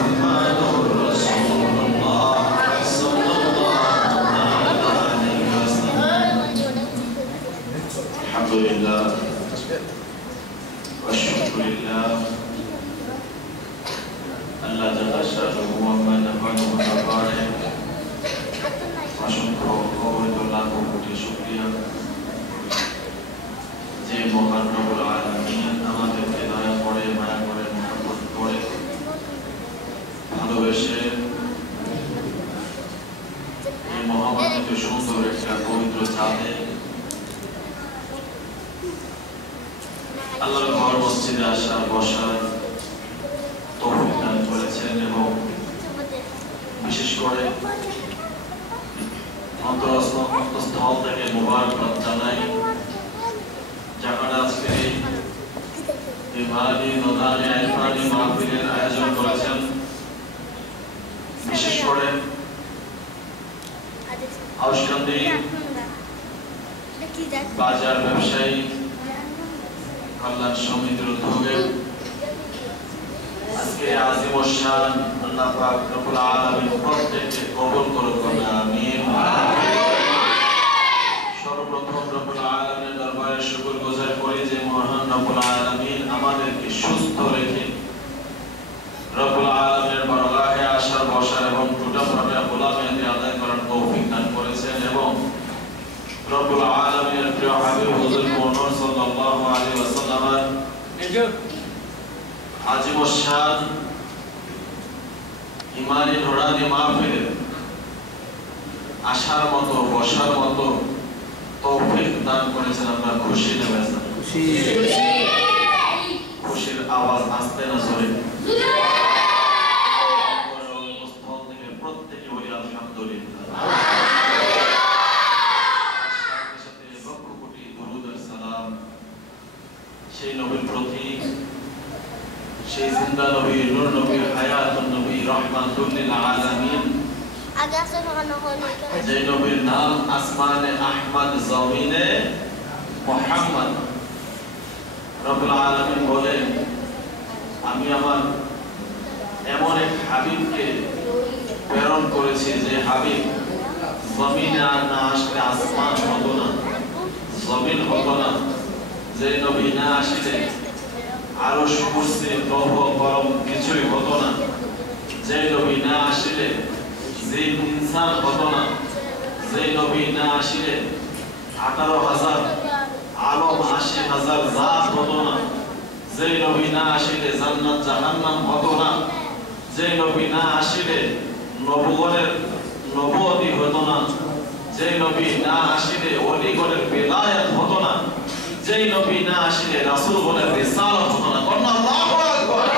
মুহাম্মাদুর রাসূলুল্লাহ সাল্লাল্লাহু আলাইহি ওয়াসাল্লাম। আলহামদুলিল্লাহ ওয়া শুকরিল্লাহ। আল্লাহ তাআলা শানুহু ওয়া মানাফানুহু তাবারে অসংখ্য অগণিত লাখ কোটি শুকরিয়া যে মহান রব্বুল আলামিন আমাদেরকে দয়া করে, মায়া করে, মহব্বত করে, ভালোবেসে এই মহামান্য সুন্দর একটা পবিত্র চাঁদে আল্লাহর ঘর মসজিদে আসা বসার তৌফিক দান করেছেন এবং বিশেষ করে অন্তঃস্থল থেকে মুবারকবাদ জানাই যারা আজকে এই মাহফিল নদানে ইরফানি মাহফিলের আয়োজন করেছেন। বিশেষ করে আউশকান্দি বাজার ব্যবসায়ী কল্যাণ সমিতির উদ্যোগে আজকে আজিম শান আল্লাহ পাক রব্বুল আলামিন প্রত্যেককে কবুল করুন, আমিন। সর্বপ্রথম রব্বুল আলামিনের দরবারে শুকরগুজার করি যে মহান রব্বুল আলামিন আমাদেরকে সুস্থ রেখে রব্বুল আলামিনের বারগাহে আসার বসার এবং টুটাফাটা গোলামি আদায় করার তৌফিক দান করেছেন এবং রব্বুল আলামিনের প্রিয় হাবিব হুজুর মুহাম্মদ সাল্লাল্লাহু আলাইহি ওয়াসাল্লামের আজিম শান ইমানি নুরানি মাহফিলে আসার মতো বসার মতো তৌফিক দান করেছেন। আমরা খুশি না বেজার? খুশি। খুশির আওয়াজ আসতে না জোরে থেকে প্রত্যেকে বলি আলহামদুলিল্লাহ। সাথে লক্ষ কোটি দরুদ আর সালাম সেই নবীর প্রতি, সেই জিন্দা নবী, নূর নবী, হায়াতুন নবী, রাহমাতুল লিল আলামিন, যে নবীর নাম আসমানে আহমদ, জমিনে মুহাম্মদ। রব্বুল আলামিন বলেন আমি আমার এমন এক হাবিবকে প্রেরণ করেছি যে হাবিব জমিনে আর না আসলে আসমান হতো না, জমিন হতো না, যে নবী না আসলে আরশ কুরসি লৌহ কলম কিছুই হতো না, যে নবী না আসলে যে ইনসান হতো না, যে নবী না আসলে 18,000 আলম 80,000 জাত হতো না, যে নবী না আসলে জান্নাত জাহান্নাম হতো না, যে নবী না আসলে নবগণের নবুয়তি হতো না, যে নবী না আসলে ওলিগণের বেলায়েত হতো না, যে নবী না আসলে রাসূলগণের রিসালাত হতো না। আল্লাহু আকবার।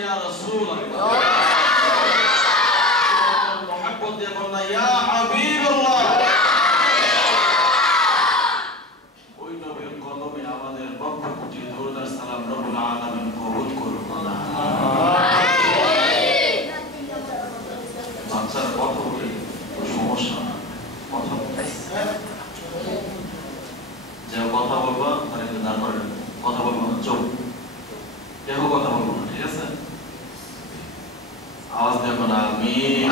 ইয়া রাসূলুল্লাহ, মুহাব্বত দিয়ে বলনা ইয়া হাবিবাল্লাহ। ওই নবীর কদমে আমাদের লক্ষ কোটি দরুদ আর সালাম রব্বুল আলামিন কবুল করুন। বাচ্চার কথা বলে সমস্যা না, কথা যে কথা বলবা মানে তারপরে কথা বলবো না, চোখ কেউ কথা বলবো না, ঠিক আছে? আওয়াজ দেখো না আমিন,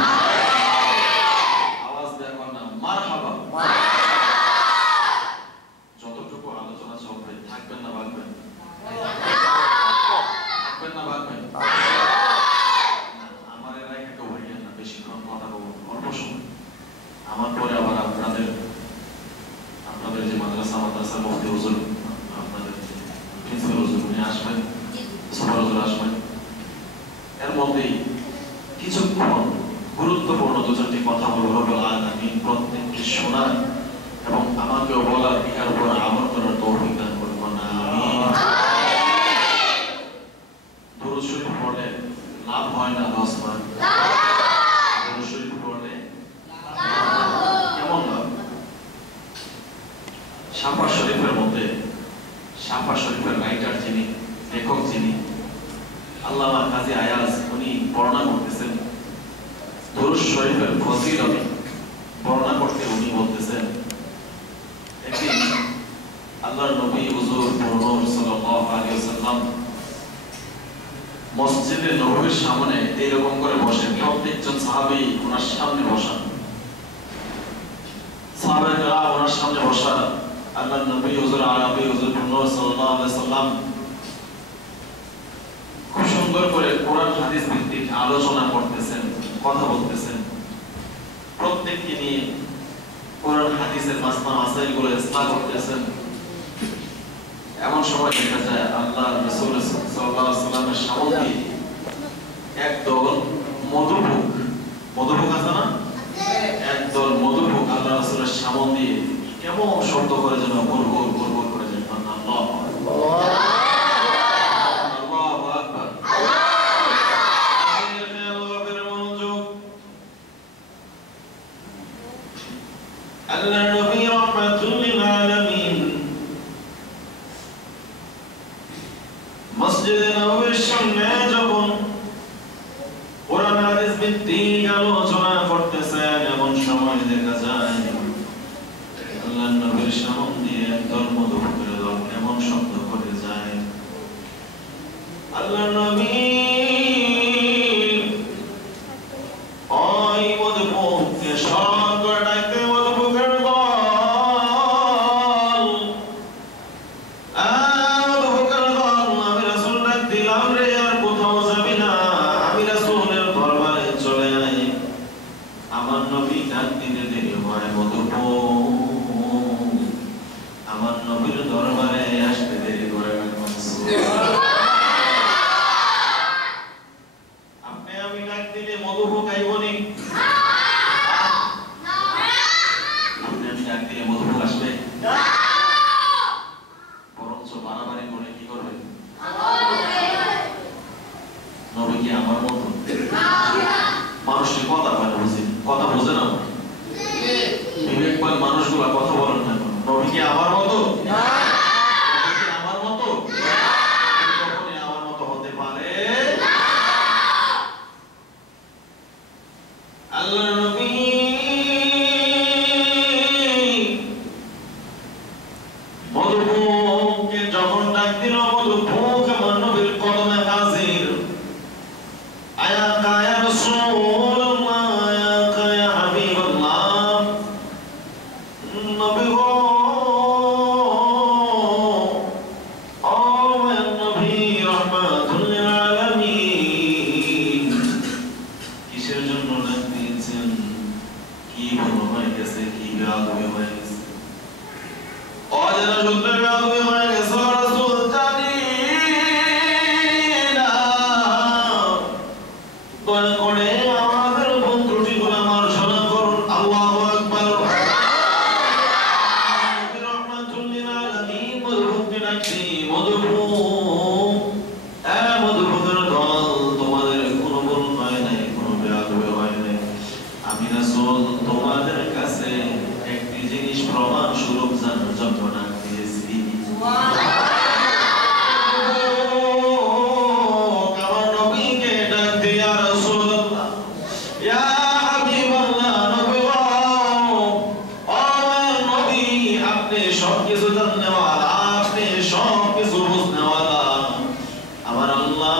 আওয়াজ দেখো না মারহাবা। যতটুকু আলোচনা চলবে থাকবেন না ভাগবেন, থাকবেন না ভাগবেন। আমার এর আগে কেউ ভাইয়া না, বেশিক্ষণ কথা বলবো, অল্প সময়। আমার পরে আবার আপনাদের যে মাদ্রাসার মুফতি হুজুর, আপনাদের প্রিন্সিপাল হুজুর উনি আসবেন, সুপার হুজুর আসবেন। এর মধ্যেই কিছুক্ষণ গুরুত্বপূর্ণ দু চারটি কথা বলবো রব্বুল আলামিন প্রত্যেককে শোনার এবং আমাকেও বলার, ইহার উপর আমল করার তৌফিক দান করুন, আমিন। দরুদ শরীফ পড়লে লাভ হয় না লস হয়? দরুদ শরীফ পড়লে কেমন লাভ? শাফা শরীফের মধ্যে, শাফা শরীফের রাইটার যিনি, লেখক যিনি, আল্লামা কাজী আয়াজ, উনি বর্ণনা করতেছেন দরুদ শরীফের ফজিলত বর্ণনা করতে। উনি বলতেছেন একদিন আল্লাহর নবী হুজুর মুহাম্মদ সাল্লাল্লাহু আলাইহি ওয়াসাল্লাম মসজিদে নববীর সামনে এরকম করে বসে, প্রত্যেকজন সাহাবী ওনার সামনে বসা, সাহাবারা ওনার সামনে বসা। আল্লাহর নবী হুজুর আরবি হুজুর নূর সাল্লাল্লাহু আলাইহি সাল্লাম খুব সুন্দর করে কোরআন হাদিস ভিত্তিক আলোচনা করতেছেন, কথা বলতেছেন, প্রত্যেককে নিয়ে কোরআন হাদিসের মাসলা মাসাইলগুলো ইসলাহ করতেছেন। এমন সময় দেখা যায় আল্লাহর রাসূল সাল্লাল্লাহু আলাইহি সাল্লামের সামনে একদল মধুভোগ আছে না, একদল মধুভোগ আল্লাহর রাসূলের সামনে দিয়ে কেমন শব্দ করে যেন গুরগুর গুরগুর করে যেন আল্লাহ আল্লাহর নবী রাহমাতুল লিল আলামিন মসজিদে নববীর সামনে যখন কোরআন হাদিস ভিত্তিক আলোচনা করতেছেন, এমন সময় দেখা যায় আল্লাহর নবীর সামনে দিয়ে একদল মধুভোগের দল কেমন শব্দ করে যায়। আল্লাহর নবী ওই মধুভোগকে স্মরণ করে ডাকতে, মধুভোগের দল মধুভোগের দল, আমি রাসূল ডাক দিলাম রে, আর কোথাও যাবি না, আমি রাসূলের দরবারে চলে আই। আমার নবী ডাক দিতে দেরি হয়, মধুভোগ আমার নবীর দরবারে আসতে দেরি করে। আপনি আমি ডাক দিলে মধুভোগ আইবনি? আপনি আমি ডাক দিলে মধুভোগ আসবে? বরঞ্চ বাড়াবাড়ি করে কি করবে? নবী কি আমার মতো? মানুষের কথা বলে বুঝি, কথা বোঝে না, বিবেকবান মানুষগুলা কথা বলেন না। নবী কি আমার মতো? আমার মতো কখনই আমার মতো হতে পারে? আল্লাহর নবী মধুভোগকে যখন ডাক দিল, মধুভোগ আমার নবীর কদমে হাজির। আয়া কায়া রাসূলুল্লাহ, আয়া কায়া হাবিবাল্লাহ, নবী গো, ও নবী রাহমাতুল লিল আলামিন, কিসের জন্য ডাক দিয়েছেন? কি ভুল হয়ে গেছে? কি বেয়াদবি হয়ে গেছে? অজানা সূত্রে বেয়াদবি হয়ে গেছে, রাসূল জানি না। দয়া করে আমাদের ভুল ত্রুটিগুলো মার্জনা করুন। আল্লাহু আকবার। নবী রাহমাতুল লিল আলামিন মধুভোগকে ডাকছি, মধুভোগ, মধুভোগের দল, তোমাদের কোনো ভুল হয় নাই, কোনো বেয়াদবি হয় নাই। আমি রাসূল তোমাদের কাছে একটি জিনিস প্রমাণ স্বরূপ জানার জন্য ডাক দিয়েছি। আমার নবীকে ডাক দিয়ে, ইয়া রাসূলুল্লাহ, ইয়া হাবিবাল্লাহ, নবী গো, ও আমার নবী, আপনি সবকিছু জানেওয়ালা, আপনি সবকিছু বুঝনেওয়ালা। আমার আল্লাহ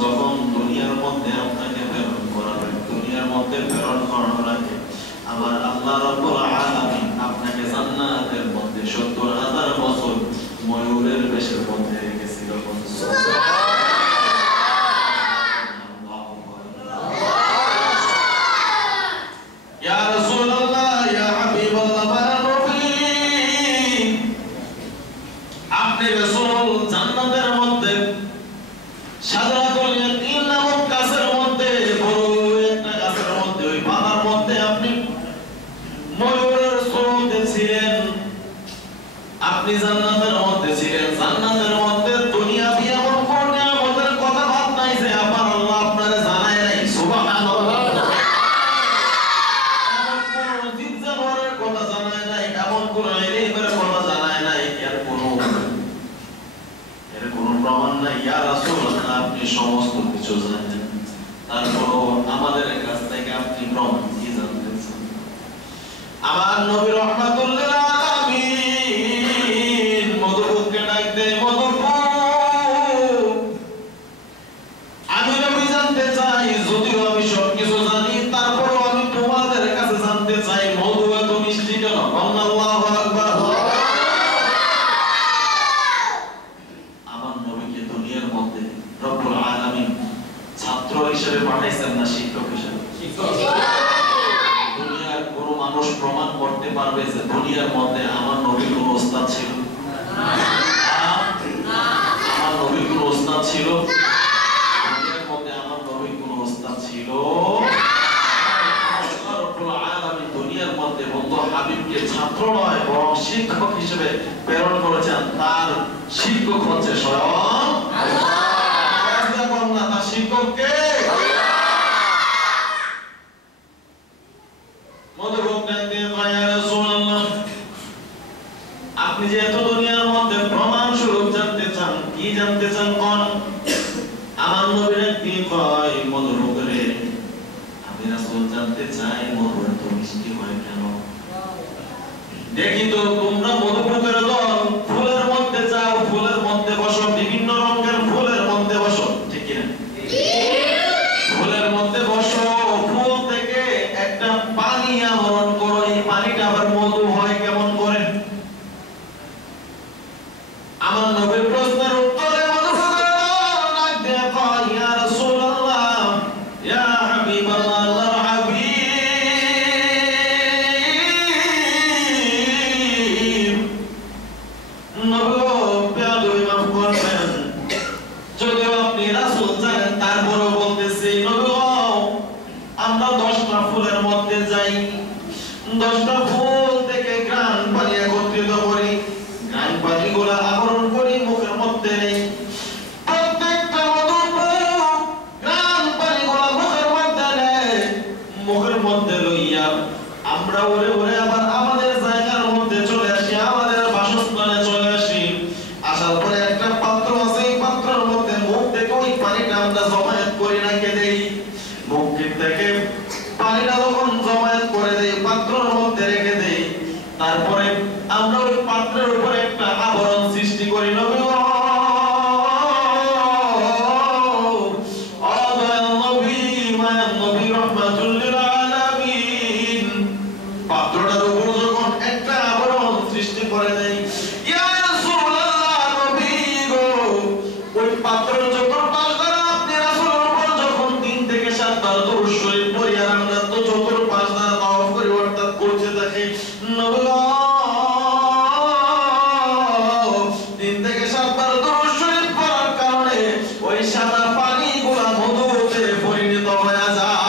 যখন দুনিয়ার মধ্যে আপনাকে প্রেরণ করাবেন, দুনিয়ার মধ্যে প্রেরণ করার আগে আমার আল্লাহ রাব্বুল আলামিন আপনাকে জান্নাতের মধ্যে ৭০,০০০ বছর ময়ূরের বেশের মধ্যে রেখেছিল। ইয়া রাসূলুল্লাহ, ইয়া হাবিবাল্লাহ, আমার নবী, আপনি রাসূল জান্নাতের মধ্যে সাদরাতুল ইয়াকিন নামক গাছের মধ্যে, বড় একটা গাছের মধ্যে, ওই পাতার মধ্যে আপনি ময়ূরের সুরতে ছিলেন। আপনি জান্নাতের মধ্যে ছিলেন। জান্নাতের মধ্যে দুনিয়া দিয়ে এমন কোন নিয়ামতের কথা ভাব নাই যে আমার আল্লাহ আপনারে জানায় নাই। সুবহানাল্লাহ। এমন কোন জীব জানোয়ারের কথা জানায় নাই, এমন কোন ইলমের কথা জানায় নাই, এর কোনো প্রমাণ নাই। ইয়া রাসূলুল্লাহ, আপনি সমস্ত কিছু জানেন, তারপরও আমাদের কাছ থেকে আপনি প্রমাণ কি জানতে চান? আমার নবী রাহমাতুল লিল আলামিন মধুভোগকে ডাক দেয়, মধুভোগ হিসেবে পাঠাইছেন না শিক্ষক হিসেবে? দুনিয়ার কোন মানুষ প্রমাণ করতে পারবে যে দুনিয়ার মধ্যে আমার নবীর কোন ওস্তাদ ছিল? আমার নবীর কোন ওস্তাদ ছিল? দুনিয়ার মধ্যে আমার নবীর কোন ওস্তাদ ছিল? দুনিয়ার মধ্যে বন্ধু হাবিবকে ছাত্র নয় বরং শিক্ষক হিসেবে প্রেরণ করেছেন। তার শিক্ষক হচ্ছে স্বয়ং আল্লাহ। তার শিক্ষককে আপনি যেহেতু দুনিয়ার মধ্যে প্রমাণ স্বরূপ জানতে চান, কি জানতে চান কোন? আমার নবীর কি কয় মধুর করে আমি রাসূল জানতে চাই মধুর তো মিষ্টি হয় কেন? দেখি তো তোমরা মধুপুরের দল ফুলের মধ্যে যাও, ফুলের মধ্যে বসো, বিভিন্ন রঙের ফুলের মধ্যে বসো, ঠিক কি না? ফুলের মধ্যে বসো, ফুল থেকে একটা পানি আহরণ করো, এই পানিটা আবার মধু হয় কেমন করে? আমার নবীর প্রশ্নের উত্তরে মধুপুরের দল ডাক দিয়ে কয়, ইয়া রাসূলুল্লাহ, ইয়া হাবিবাল্লাহ, আল্লাহর হাবিব, নবী বেয়াদবি মাফ করবেন, যদিও আপনি রাসূল জানেন তারপরও বলতেছি নবী, আমরা 10টা ফুলের মধ্যে যাই, 10টা ফুল থেকে ঘ্রাণ পানি একত্রিত করি, ঘ্রাণ পানিগুলো আহরণ করি, মুখের মধ্যে নেই। প্রত্যেকটা মধুর ঘ্রাণ পানিগুলো মুখের মধ্যে নেই, মুখের মধ্যে লইয়া আমরা ওরে ওরে আবার আমাদের জায়গার মধ্যে চলে আসি, আমাদের বাসস্থানে চলে আসি। আসার পরে একটা পাত্র আছে, এই পাত্রের মধ্যে মুখ থেকে ওই পানিটা আমরা জমায়েত করি, রেখে দেই। মুখ থেকে পানিটা যখন জমায়েত করে দেই, পাত্রের মধ্যে রেখে দেই, তারপরে আমরা ওই পাত্রের উপরে একটা আবরণ সৃষ্টি করি। নবী পাত্রটার উপর যখন একটা আবরণ সৃষ্টি করে দেই, ইয়া রাসূলুল্লাহ, নবী গো, ওই পাত্রের যখন পাশে আপনি রাসূলের উপর যখন 3 থেকে 7 বার দরুদ শরীফ পড়ি, আর আমরা তো যতর পাশ দ্বারা তাওয়াফ করি অর্থাৎ করতে থাকি, নবী গো, 3 থেকে 7 বার দরুদ শরীফ পড়ার কারণে ওই সাদা পানিগুলো মধুতে পরিণত হয়ে যায়।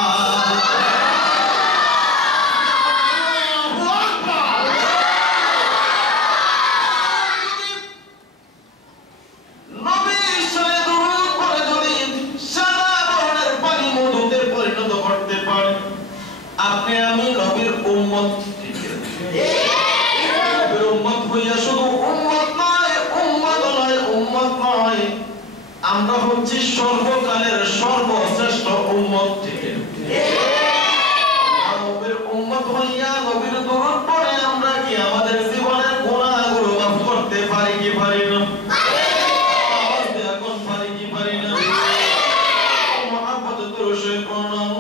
আপনি আমি নবীর উম্মত, নবীর উম্মত হইয়া শুধু উম্মত নয়, আমরা হচ্ছি সর্বকালের সর্বশ্রেষ্ঠ উম্মত, ঠিক নবীর উম্মত হইয়া নবীর দরুদ পড়ে আমরা কি আমাদের জীবনের গুনাহগুলো মাফ করতে পারি কি পারি না? এখন পারি কি পারি না? মুহাম্মদ দরুদ শরীফ পড়ুন।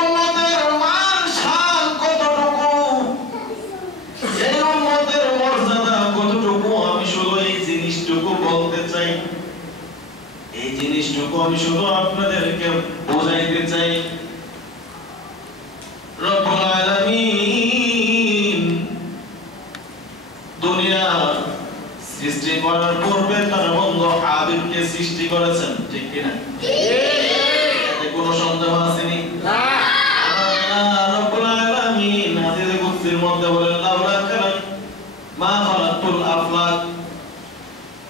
উম্মতের মান শান কতটুকু, এই উম্মতের মর্যাদা কতটুকু, আমি শুধু এই জিনিসটুকু বলতে চাই, এই জিনিসটুকু আমি শুধু আপনাদেরকে বোঝাইতে চাই। রব্বুল আলামিন দুনিয়া সৃষ্টি করার পূর্বে তার বন্ধু হাবিবকে সৃষ্টি করেছেন, ঠিক কি না? এতে কোনো সন্দেহ আসেনি? না। রব্বুল আলামিন হাদিসে কুদসির মধ্যে বলেন, লাউলা কালাম মা খালাকতুল আফলাক,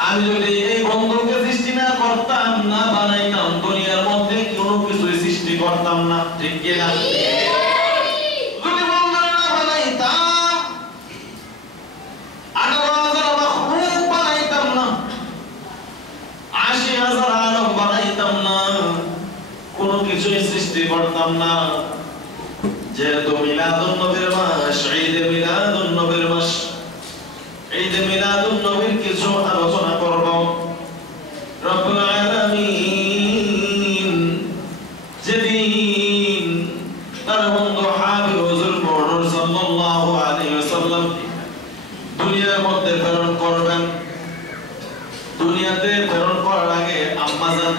আমি যদি এই বন্ধুকে সৃষ্টি না করতাম, না বানাইতাম, দুনিয়ার মধ্যে কোনো কিছু সৃষ্টি করতাম না, ঠিক কি না? যদি বন্ধু না বানাইতাম, 18,000 মাখলুক বানাইতাম না, 80,000 আরব বানাইতাম না, কোনো কিছুই সৃষ্টি করতাম না। যেহেতু মিলাদুন নবীর মাস, ঈদে মিলাদুন নবীর মাস, ঈদে মিলাদুন নবীর কিছু আলোচনা করব। রব্বুল আলামিন যেদিন তার বন্ধু হাবিব হুজুর মুহাম্মদ সাল্লাল্লাহু আলাইহি ওয়াসাল্লাম দুনিয়ার মধ্যে প্রেরণ করবেন, দুনিয়াতে প্রেরণ করার আগে আম্মাজান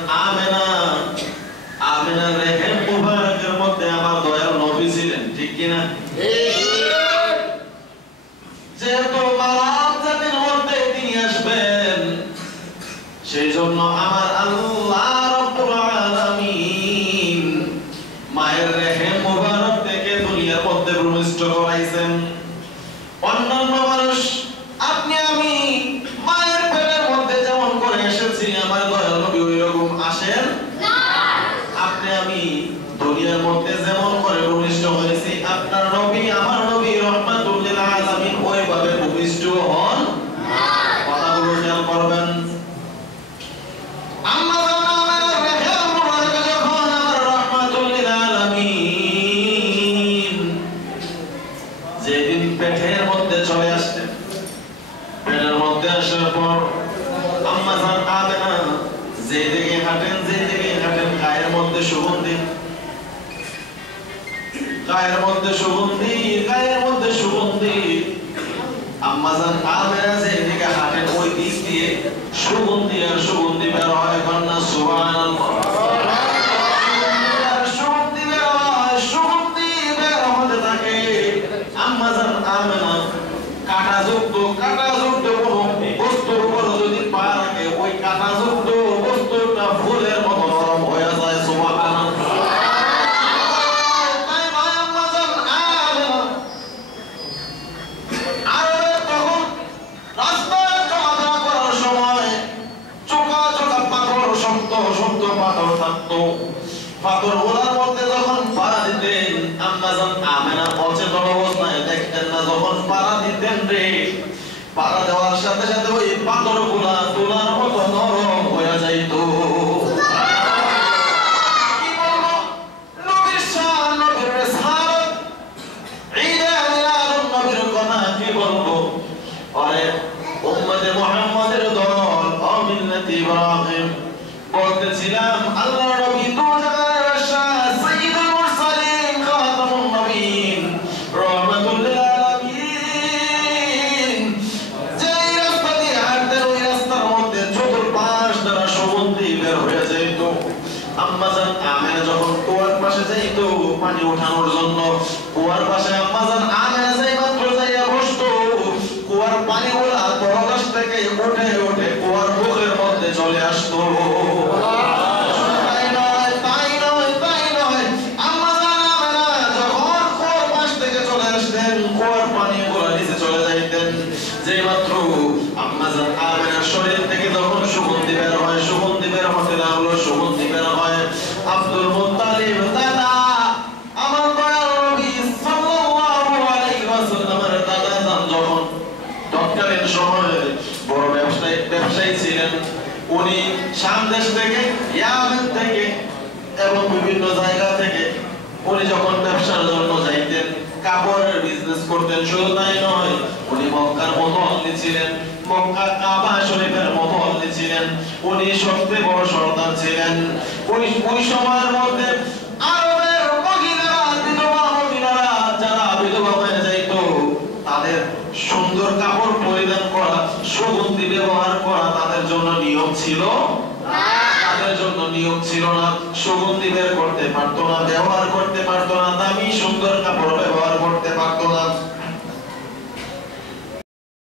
আমেনার রেহেম মুবারকের মধ্যে আমার দয়ার নবী ছিলেন, ঠিক কি না? যেহেতু মানব জাতির মধ্যে তিনি আসবেন, সেই জন্য আমার আল্লাহ রাব্বুল আলামিন মায়ের রেহেম মুবারক থেকে দুনিয়ার মধ্যে প্রবিষ্ট করাইছেন। অন্যান্য মানুষ আপনি আমি মায়ের পেটের মধ্যে যেমন করে এসেছি, আমার দয়াল নবী ওইরকম আসেন না। আপনি আমি দুনিয়ার মধ্যে যেমন করে প্রবিষ্ট হয়েছি, আপনার নবী আমার নবী রহমাতুল লিল আলামিন ওইভাবে প্রবিষ্ট হন না। কথাগুলো খেয়াল করবেন। আম্মা জানা রেহেম মুবারক যখন আমার রহমাতুল লিল আলামিন যেদিন পেটের মধ্যে চলে আসতেন, পেটের মধ্যে আসার পর আম্মা জান আমেনা যেদিকে হাঁটেন গায়ের মধ্যে সুগন্ধি, গায়ের মধ্যে সুগন্ধি। আম্মা জান আমেনা যেদিকে হাঁটেন ওই দিক দিয়ে সুগন্ধি আর সুগন্ধি বের হয়, কন্যা সুবহানাল্লাহ। সুগন্ধি বের হতে থাকে। আম্মা জান আমেনা কাঁটাযুক্ত কোনো বস্তুর উপর যদি পা রাখে, ওই কাঁটাযুক্ত বস্তুটা ফুলের মতো নরম হয়ে যায়, সুবহানাল্লাহ। পাথর ওলার মধ্যে যখন পাড়া দিতেন, আম্মা জান আমেনা অচেতন অবস্থায় দেখতেন না, যখন পাড়া দিতেন রে, পাড়া দেওয়ার সাথে সাথে ওই পাথরগুলা তুলার মতো নরম হয়ে যাইত। কি বলবো, নবীর শান, নবীর রিসালাত, ঈদে মিলাদুন নবীর কথা কি বলবো। আরে উম্মতে মুহাম্মাদের দল, ও মিল্লাতে ইব্রাহিম, বলতেছিলাম আল্লাহ নবী তো জানার রাসূল সাইয়্যিদুল মুরসালিন খাতামুন নবীন রাহমাতুল লিল আলামিন, যে রাস্তা দিয়ে হাঁটতেন ওই রাস্তার মধ্যে চতুর্পাশ দ্বারা সুগন্ধি বের হয়ে যেত। আম্মা জান আমেনা যখন কুয়ার পাশে যাইত পানি ওঠানোর জন্য, কুয়ার পাশে আম্মা জান আমেনা যাই মাত্র যাইয়া বসতো, কুয়ার পানিগুলা তরগাছ থেকে উঠে উঠে কুয়ার মুখের মধ্যে চলে আসতো। যে মাত্র আম্মা জান আমেনার শরীর থেকে যখন সুগন্ধি বের হয়, সুগন্ধি বের হতে লাগলো, সুগন্ধি বের হয়। আব্দুল মুত্তালিব দাদা, আমার দয়াল নবী সাল্লাল্লাহু আলাইহি ওয়াসাল্লামের দাদা জান যখন তৎকালীন সময়ে বড় ব্যবসায়ী ছিলেন, উনি শাম দেশ থেকে, ইয়ামেন থেকে এবং বিভিন্ন জায়গা থেকে উনি যখন ব্যবসার জন্য যাইতেন, কাপড়ের বিজনেস করতেন। শুধু তাই নয়, উনি মক্কার মুতওয়াল্লি ছিলেন, মক্কা কাবা শরীফের মুতওয়াল্লি ছিলেন, উনি সবচেয়ে বড় সর্দার ছিলেন। ওই সময়ের মধ্যে আরবের মহিলারা ছিল তাদের জন্য নিয়ম ছিল না সুগন্ধি বের করতে পারতো না, ব্যবহার করতে পারতো না, দামি সুন্দর কাপড়